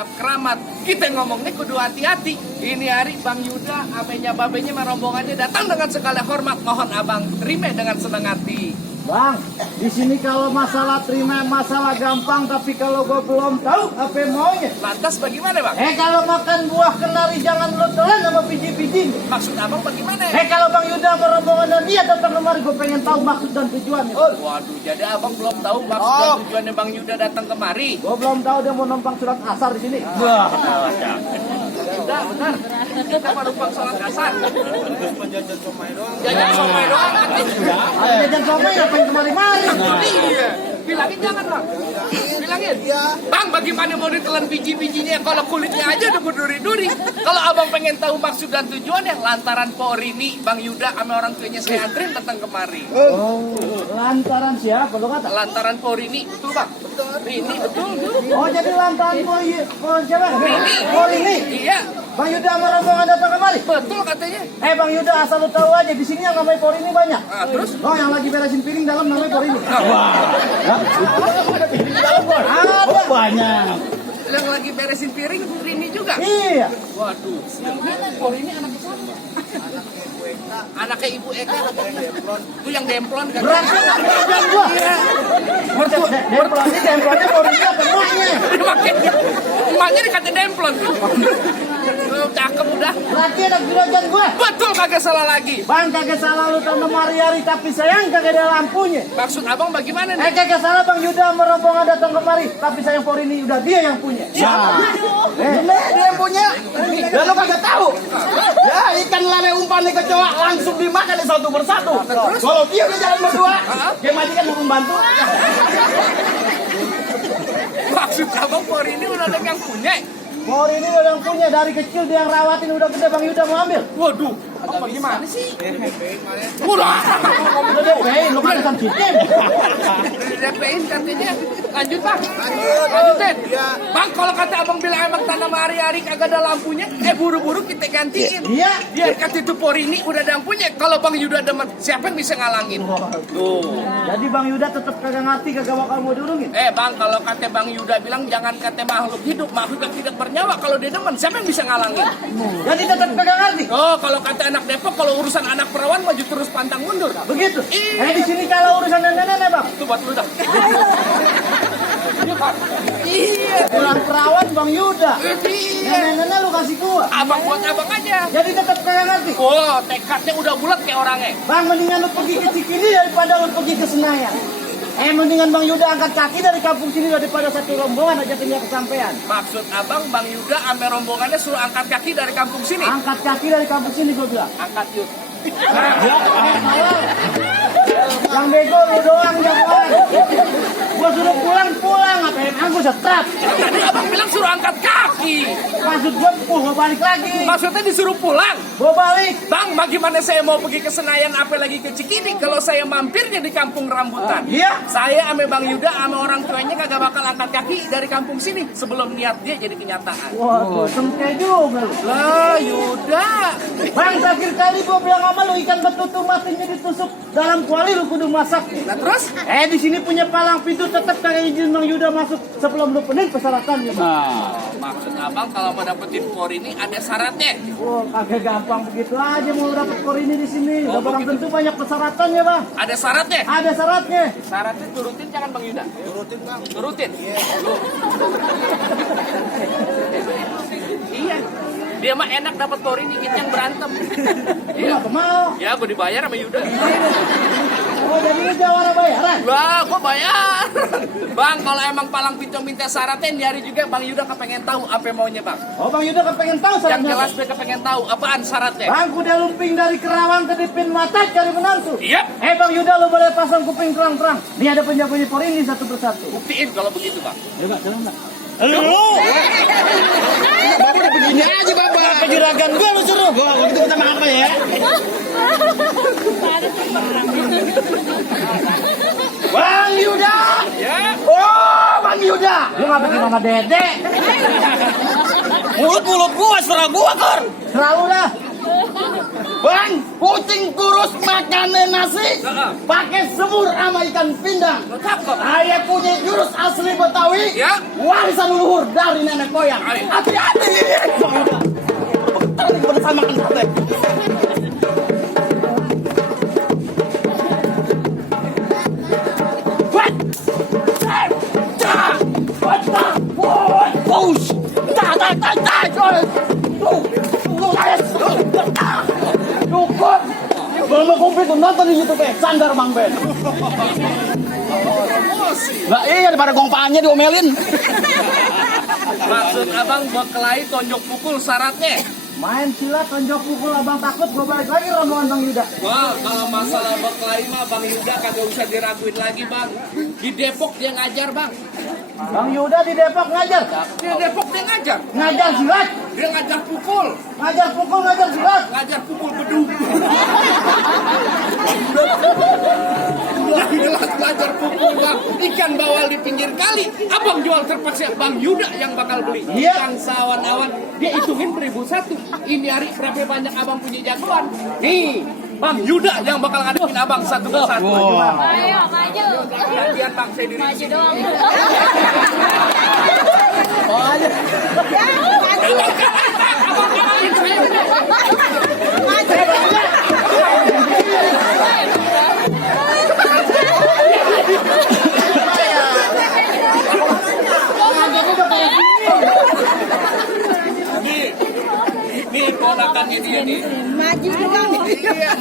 dianggap keramat. Kita ngomongnya kudu hati-hati. Ini hari Bang Yuda, amenya babenya rombongannya datang dengan segala hormat. Mohon abang terima dengan senang hati. Bang, di sini kalau masalah terima masalah gampang, tapi kalau gue belum tahu apa maunya. Lantas bagaimana bang? Kalau makan buah kenari jangan lo telan sama biji-biji. Maksud abang bagaimana? Kalau Bang Yuda sama rombongan dan dia datang kemari, gue pengen tahu maksud dan tujuannya. Waduh, jadi abang belum tahu maksud dan tujuannya Bang Yuda datang kemari. Gue belum tahu dia mau numpang surat asar di sini. Udah, benar. Kita mau numpang sholat asar. Jajan somai doang. Jajan somai doang. Jajan somai ngapain kemari-mari? Iya. Bilangin jangan bang. Bilangin. Bang, bagaimana mau ditelan biji-bijinya kalau kulitnya aja udah berduri-duri. Kalau abang pengen tahu maksud dan tujuannya, lantaran Porini, Bang Yuda sama orang tuanya saya antrin datang kemari. Oh, lantaran siapa lo kata? Lantaran Porini, betul bang? Betul. Rini, betul. Oh, jadi lantaran siapa? Porini. Iya. Bang Yuda sama rombongan datang kemari? Betul katanya. Bang Yuda, asal lu tahu aja di sini yang namanya Porini banyak. Terus? Oh, yang lagi beresin piring dalam namanya Porini. Oh, banyak. Yang lagi beresin piring, Rini juga? Iya. Waduh. Porini anak siapa? Anaknya Ibu Eka. Itu yang demplon kan? Berarti kerjaan gua. Iya. Demplonnya Porini apa emaknya? Emaknya dikata demplon. Cakep udah. Berarti ada juragan gua. Betul, kagak salah lagi. Bang, kagak salah lu tanam hari-hari, tapi sayang kagak ada lampunya. Maksud abang bagaimana nih? Kagak salah Bang Yuda sama rombongan datang kemari, tapi sayang Porini udah dia yang punya. Dia yang punya. Dan lo kagak tahu. Ya, ikan lele umpan nih kecoa langsung dimakan satu persatu. Kalau dia udah jalan berdua, dia majikan mau membantu. Maksud abang Porini udah ada yang punya? Porini udah yang punya, dari kecil dia yang rawatin, udah gede Bang Yuda mau ambil. Waduh, abang bagaimana sih? Udah. Udah DP-in, lu kan akan cicim. DP-in katanya. Lanjut bang. Lanjutin. Bang, kalau kata abang bilang emang tanam hari-hari kagak ada lampunya, buru-buru kita gantiin. Iya. Biar kata itu Porini udah ada yang punya. Kalau Bang Yuda demen, siapa yang bisa ngalangin? Tuh. Jadi Bang Yuda tetap kagak ngerti, kagak bakal mau diurungin. Bang, kalau kata Bang Yuda bilang jangan kata makhluk hidup, makhluk yang tidak bernyawa. Kalau dia demen, siapa yang bisa ngalangin? Jadi tetap kagak ngerti. Oh, kalau kata anak Depok, kalau urusan anak perawan maju terus pantang mundur. Begitu. Iya. Di sini kalau urusan nenek-nenek Bang. Itu buat lu dah. Iya. Pulang perawan Bang Yuda. Iya. Nenek-nenek lu kasih gua. Abang buat abang aja. Jadi tetap kagak ngerti. Oh, tekadnya udah bulat kayak orangnya. Bang, mendingan lu pergi ke Cikini daripada lu pergi ke Senayan. Mendingan Bang Yuda angkat kaki dari kampung sini daripada satu rombongan aja tinggal kesampean. Maksud abang Bang Yuda ame rombongannya suruh angkat kaki dari kampung sini. Angkat kaki dari kampung sini gua bilang. Angkat yuk. Yang bego lu doang jangan. Gua suruh pulang, apa emang gua setrap. Tadi abang bilang suruh angkat kaki. Maksud gua balik lagi. Maksudnya disuruh pulang. Gua balik. Bang, bagaimana saya mau pergi ke Senayan apalagi ke Cikini kalau saya mampirnya di kampung rambutan? Iya. Saya ame Bang Yuda sama orang tuanya kagak bakal angkat kaki dari kampung sini sebelum niat dia jadi kenyataan. Waduh, sengke juga lu. Lah, Yuda. Bang, terakhir kali gua bilang sama lu ikan betutu matinya ditusuk dalam kuali lu kudu masak. Nah terus? Di sini punya palang pintu tetap kagak izin Bang Yuda masuk sebelum lu penuhin persyaratannya, Bang. Maksud abang kalau mau dapetin por ini ada syaratnya. Wah, kagak gampang begitu aja mau dapet kor ini di sini. Udah barang tentu banyak persyaratannya, Bang. Ada syaratnya? Ada syaratnya. Syaratnya turutin jangan Bang Yuda. Turutin bang. Turutin. Iya. Dia mah enak dapat por ini kita yang berantem. Iya. Apa mau? Ya, gue dibayar sama Yuda. Oh, jadi lu jawara bayaran? Lah, gue bayar. Bang, kalau emang palang pintu minta syaratnya, di hari juga Bang Yuda kepengen tahu apa maunya Bang. Oh, Bang Yuda kepengen tahu Yang syaratnya. jelas dia kepengen tahu apaan syaratnya. Bang, kuda lumping dari Kerawang ke Dipin Mata cari menantu. Iya. Bang Yuda lu boleh pasang kuping terang-terang. Nih ada penjaga por ini satu persatu. Buktiin kalau begitu Bang. Coba, jalan, Lu. Bapak udah begini aja, Bapak. Juragan gua lu suruh. Gua gitu kita maaf ya. Bang Yuda. Ya. Oh, Bang Yuda. Lu ngapa ke Mama Dede? Mulut gua serah gua, Kor. Selalu dah. Bang, kucing kurus makannya nasi, pakai semur sama ikan pindang. Cakep. Saya punya jurus asli Betawi, Ya. warisan leluhur dari nenek goyang. Hati-hati. Tarik bersama kan sate. Belum komplit tuh nonton di YouTube Sandar Mang Ben. Lah iya daripada gongpanya diomelin. Maksud abang berkelahi tonjok pukul syaratnya? Main silat, tonjok pukul, abang takut, gue balik lagi rombongan Bang Yuda. Wah, kalau masalah berkelahi mah Bang Yuda kagak usah diraguin lagi bang. Di Depok dia ngajar bang. Bang Yuda di Depok ngajar. Di Depok dia ngajar. Ngajar silat. Dia ngajar pukul. Ngajar pukul, ngajar silat. Ngajar pukul beduk. Udah jelas ngajar pukul bang. Ikan bawal di pinggir kali. Abang jual terpaksa Bang Yuda yang bakal beli. Iya. Yang sawan-awan dia hitungin 1.001. Ini hari berapa banyak abang punya jagoan. Nih Bang Yuda yang bakal ngadepin abang satu persatu. Ayo, maju. Gantian bang saya diri. Maju doang. Nih ponakannya dia nih. Maju doang.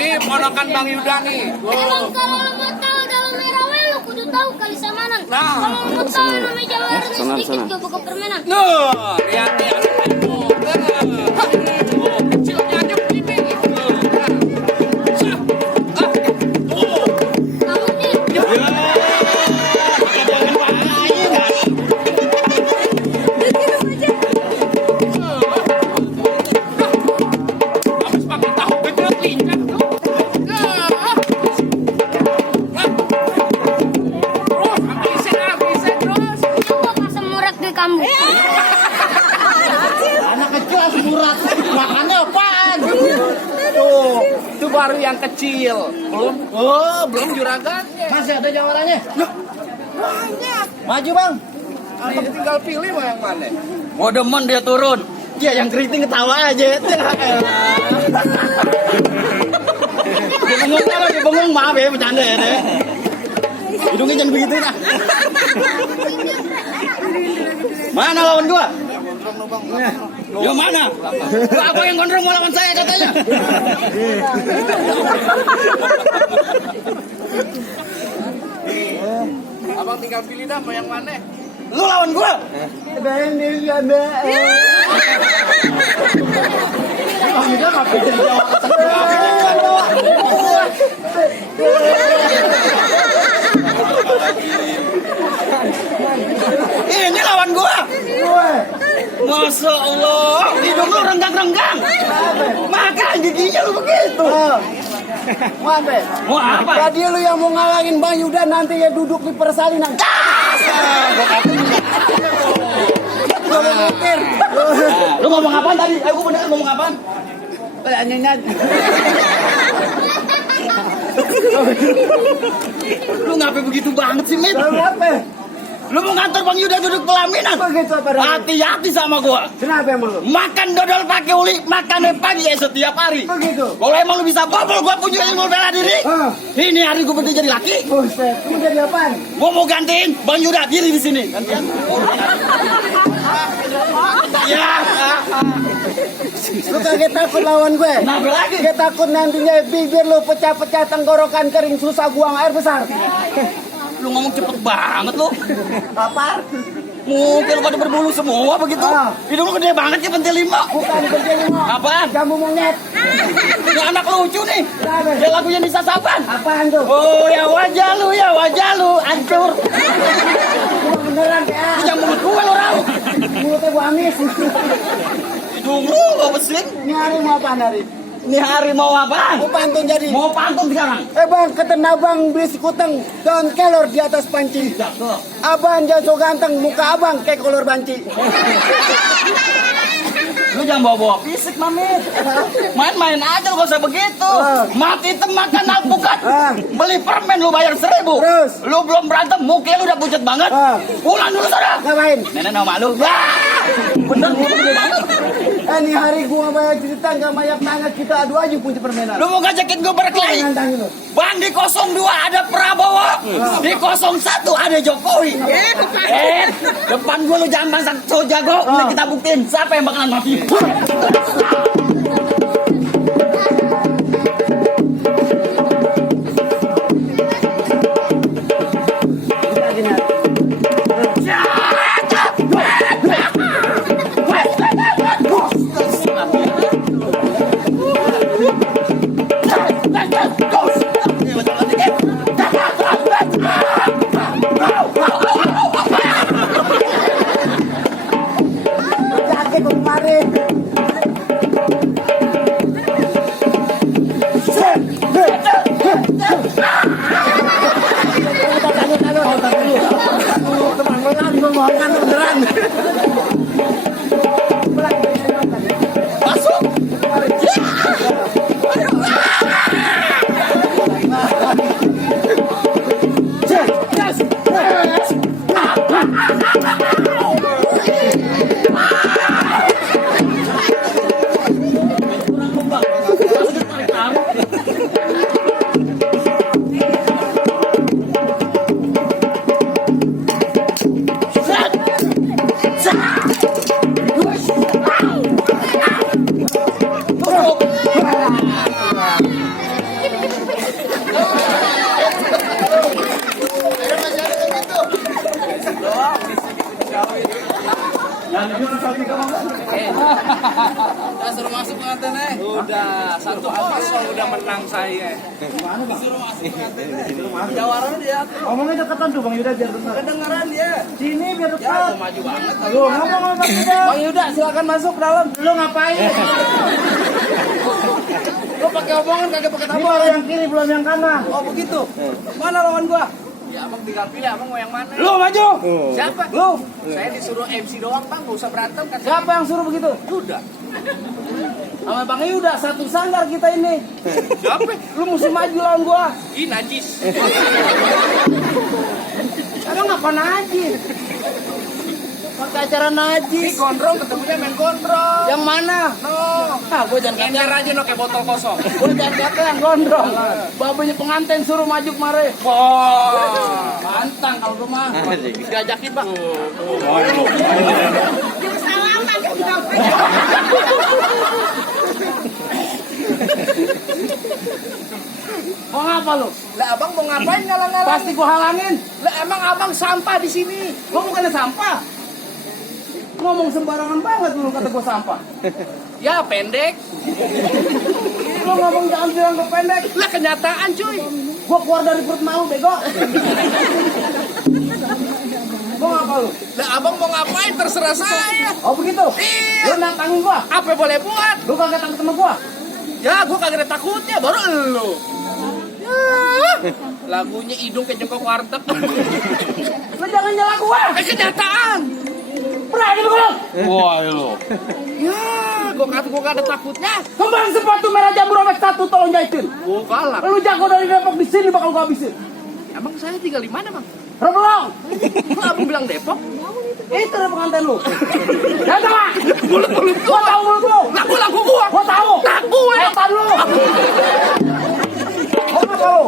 Nih ponakan Bang Yuda nih. Emang kalau lo mau tahu dalam Merawe lo kudu tahu kali samanan. Nah. Kalau lo mau tahu namanya Jawa sedikit gak buka permainan. Nuh, lihat. Kecilnya aja begini. Kamu nih. Habis pakai tahu gejrot lincah tuh. Terus, habisin terus. Coba pasang murat di kamu. Anak kecil asal murah. Makannya apaan? Tuh, itu baru yang kecil. Belum juragannya. Masih ada jawarannya? Maju Bang. Ini tinggal pilih mau yang mana. Gua demen dia turun. Dia yang keriting ketawa aja. Dia bengong apa? Dia bengong maaf ya bercanda ya deh. Hidungnya jangan begitu nah. Mana lawan gua? Yo mana? Apa yang gondrong mau lawan saya katanya? Abang tinggal pilih dah mau yang mana. Lu lawan gua? Bang Yuda. Bang Yuda ngapain jadi Ini lawan gua. Masya Allah, hidung lu renggang-renggang. Makan giginya lu begitu. Ngapain? Mau apa? Tadi lu yang mau ngalangin Bang Yuda nanti ya duduk di persalinan. Lu ngomong apaan tadi? Gua bener ngomong apaan? Nyanyi. Lu ngapain begitu banget sih, Mit? Kenapa? Lu mau ngantor Bang Yuda duduk pelaminan? Begitu apa dong? Hati-hati sama gua. Kenapa emang lu? Makan dodol pakai uli, makan pagi ya setiap hari. Begitu. Kalau emang lu bisa bobol, gua punya ilmu bela diri. Ah. Ini hari gua berhenti jadi laki. Buset, kamu jadi apaan? Gua mau gantiin Bang Yuda diri di sini. Gantian. Ya. Lu kaget takut lawan gue? Kenapa lagi? Kaget takut nantinya bibir lu pecah-pecah, tenggorokan kering, susah buang air besar. Lu ngomong cepet banget lu. Apa? Mungkin lu pada berbulu semua begitu. Ah. Hidung lu gede banget ya pentil 5. Bukan berjeli mau. Apaan? Kamu monyet. Ini anak lucu nih. Kenapa? Dia lagunya Nisa Saban. Apaan tuh? Oh ya wajah lu hancur. Cuma beneran ya. Jangan mulut gue lu rauk. Mulutnya gua amis. Hidung lu gak besin. Ini hari mau apaan hari? Ini hari mau apaan? Mau pantun jadi. Mau pantun sekarang. Bang, keten abang beli sekuteng daun kelor di atas panci. Abang jangan so ganteng, muka abang kayak kolor banci. Lu jangan bawa-bawa fisik, Mamit. Main-main aja lu gak usah begitu. Mati makan alpukat. Beli permen lu bayar 1.000. Terus? Lu belum berantem, muka lu udah pucat banget. Pulang dulu sana. Ngapain? Nenek sama lu. Wah! nih hari gua banyak cerita nggak banyak nanya kita adu aja kunci permainan. Lu mau ngajakin gue berkelahi? Nantangin lu. Bang, di 02 ada Prabowo, di 01 ada Jokowi. Depan gue lu jangan bangsa so jago. Ini kita buktiin siapa yang bakalan mati. Sakit kemarin. Beneran. Masuk. Udah suruh masuk pengantin Udah, satu kosong udah menang saya. Mana bang? Jawarannya dia Ngomongnya deketan tuh Bang Yuda biar dengar. kedengeran dia. Sini biar Ya, dekat. mau maju banget. Lu ngomong sama Bang Yuda. Bang Yuda, silakan masuk ke dalam. Lu ngapain? Lu pakai omongan kagak pakai Ini tampol. baru yang kiri belum yang kanan. Oh begitu. Mana lawan gua? Ya abang tinggal pilih abang mau yang mana. Lu maju. Siapa? Lu. Saya disuruh MC doang bang, gak usah berantem kan. Siapa yang suruh begitu? Yuda. Sama Bang Yuda satu sanggar kita ini. Siapa? Lu mesti maju lawan gua. Ih najis. Emang ngapa najis? Pakai acara Ini najis. gondrong ketemunya main gondrong. Yang mana? No. Ah, gua jangan kata. Nyender aja no kayak botol kosong. Gua jangan kata yang gondrong. Babanya pengantin suruh maju kemari. Wah. Pantang kalau gua mah. Diajakin bang. Mau ngapa lu? Lah abang mau ngapain ngalang-ngalang? Pasti gua halangin. Lah emang abang sampah di sini. Gua bukannya sampah. Ngomong sembarangan banget lu kata gua sampah. Ya pendek. Lu ngomong jangan bilang gua pendek. Lah kenyataan cuy. Gua keluar dari perut mau bego. Mau ngapa lu? Lah abang mau ngapain terserah saya. Oh begitu? Iya. Lu nantangin gua? Apa boleh buat? Lu kagak takut sama gua? Ya gua kagak ada takutnya baru elu. Ya. Lagunya hidung ke jengkok warteg. Lu jangan nyala gua. Kenyataan. Berani lu. Wah lu. Ya, gua gak ada takutnya. Kembang sepatu merah jambu robek satu tolong jahitin. Gua galak. Lu jago dari Depok di sini bakal gua habisin. Emang saya tinggal di mana, Bang? Reblong. Kok abang bilang Depok? Itu ada pengantin lu. Datang lah. Mulut-mulut Gua tahu mulut lu. Lagu gua. Gua tahu. Lagu ya. Setan lu. Gua ngapa lu?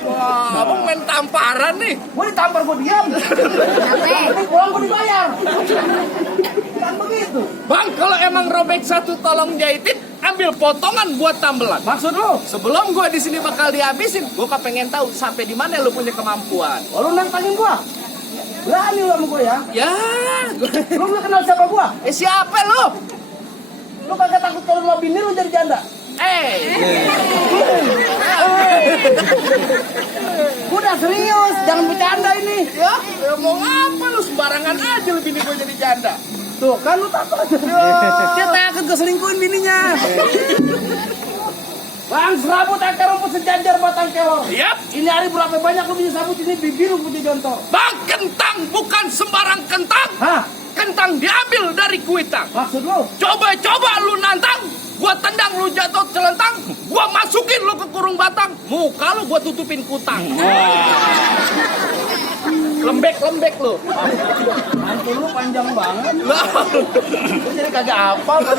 Wah, abang main tamparan nih. Gua ditampar gua diam. Tapi pulang gua dibayar. Kan begitu. Bang, kalau emang robek satu tolong jahitin, ambil potongan buat tambelan. Maksud lu? Sebelum gua di sini bakal dihabisin, gua pengen tahu sampai di mana lu punya kemampuan. Oh, lu nantangin gua. Berani lu sama gua ya. Ya, Lu nggak kenal siapa gua? siapa lu? Lu kagak takut kalau mau bini lu jadi janda? Gua udah serius, jangan bercanda ini. Ya, mau ngapa lu sembarangan aja lu bini gua jadi janda. Tuh, kan lu takut. Dia takut gua selingkuhin bininya. Bang, serabut akar rumput sejajar batang kelor. Yap. Ini hari berapa banyak lu bisa sabut ini bibir lu putih jontor. Bang, kentang bukan sembarang kentang. Hah? Kentang diambil dari kuitang. Maksud lu? Coba-coba lu nantang, gua tendang lu jatuh celentang, gua masukin lu ke kurung batang, muka lu gua tutupin kutang. Lembek lo. Mantul lu panjang banget. Lah, Lu jadi kagak apa kan?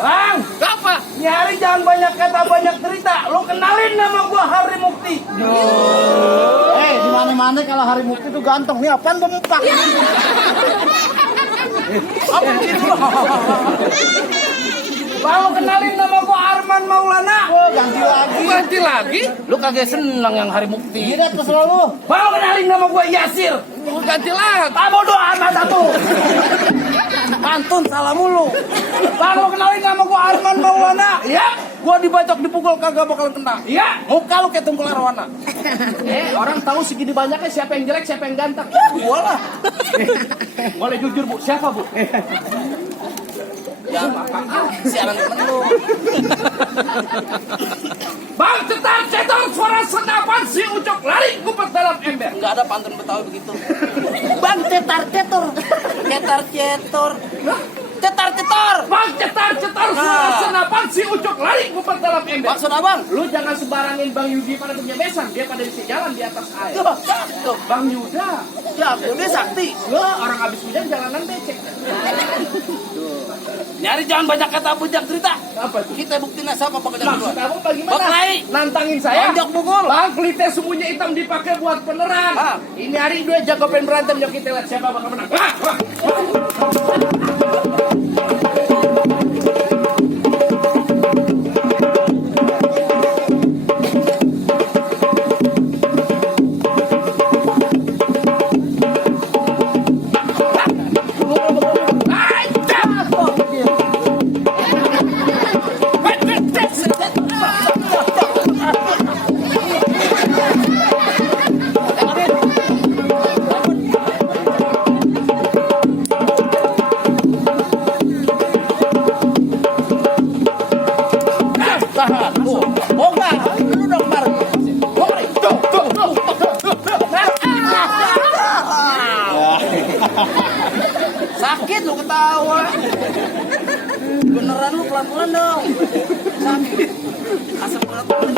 Bang, apa? nyari jangan banyak kata banyak cerita. Lu kenalin nama gua Hari Mukti. Di mana-mana kalau Hari Mukti itu ganteng. Nih apaan bempak? Apa gitu? Bang, lu kenalin nama gua Arman Maulana. Ganti lagi. Ganti lagi? Lu kagak seneng yang Hari Mukti. Tidak terserah lu. Bang, lu kenalin nama gua Yasir. Ganti lagi. Kamu doa amat satu. Pantun salah mulu. Bang, lu kenalin nama gua Arman Maulana. Iya. Gua dibacok dipukul kagak bakal kena. Iya. Muka lu kayak tungkul arwana. Orang tahu segini banyaknya siapa yang jelek, siapa yang ganteng. Gua lah. Boleh jujur, Bu. Siapa, Bu? Ya apa? Siaran temen lu. Bang, cetar-cetar suara senapan si Ucok lari ngumpet dalam ember. Enggak ada pantun Betawi begitu. Bang cetar-cetor. Cetar-cetor. Cetar-cetar. Bang, cetar-cetar suara senapan si Ucok lari ngumpet dalam ember. Maksud abang? Lu jangan sembarangin Bang Yudi pada punya besan. Dia pada bisa jalan di atas air. Tuh, Bang Yuda. ya dia sakti. Wah, orang habis hujan jalanan becek. Nyari jangan banyak kata banyak cerita. Apa tuh? Kita buktiin siapa pekerjaan Maksud kedua. kamu bagaimana? Baklai. Nantangin saya? Tonjok pukul. Bang, pelitnya semuanya hitam dipakai buat penerang. Ah. Ini hari dua jago pengen berantem. Yuk kita lihat siapa bakal menang. Wah, wah. Tahan. Oh enggak. Lu dong bar. Sakit lu ketawa. Beneran lu pelan-pelan dong. Sakit. Asam urat lu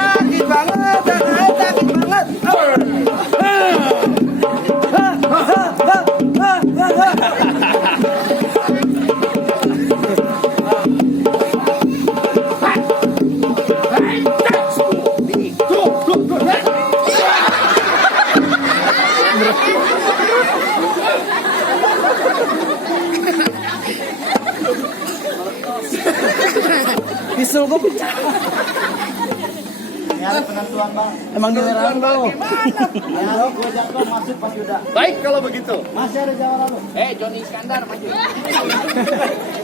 sakit banget, sakit banget. Pisau gue pecah. Ini ada penentuan bang. Emang giliran lu. Ayo gua jatuh masuk Mas Yuda. Baik kalau begitu. Masih ada jawaban lu. Johnny Iskandar maju.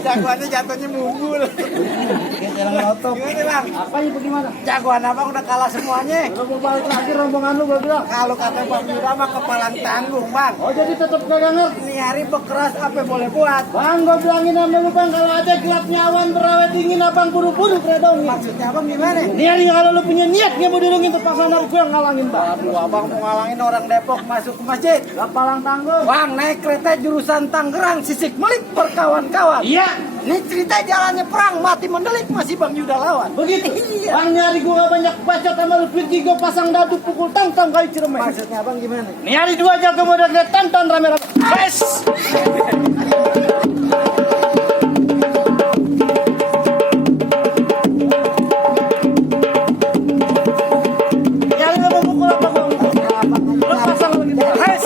Jagoannya jatuhnya munggul. Kita yang notok. Gimana bang? Apa ini bagaimana? Jagoan abang udah kalah semuanya. Lu mau balik lagi rombongan lu gua bilang. Kalau kata Bang Yuda mah kepalang tanggung bang. Oh jadi tetap kagak ngerti. Ini hari bekeras apa boleh buat. Bang, gua bilangin sama lu bang, kalau ada gelapnya awan berawet dingin abang buru-buru kredong. Maksudnya abang gimana? Ini hari kalau lu punya niat nggak mau dilungin tuh pasangan gue yang ngalangin bang. Aduh abang mau ngalangin orang Depok masuk ke masjid. Gak palang tanggung. Bang naik kereta jurusan Tangerang Sisik Melik berkawan-kawan. Iya. Ini cerita jalannya perang mati mendelik masih Bang Yuda lawan. Begitu. Iya. Bang nyari gua gak banyak bacot sama lu pergi gua pasang dadu pukul tang-tang kali Ciremes. Maksudnya abang gimana? Ini hari dua jago modal lihat tonton rame-rame. Yes. Nyari lu mau pukul apa gua? Lu pasang lagi. Hey,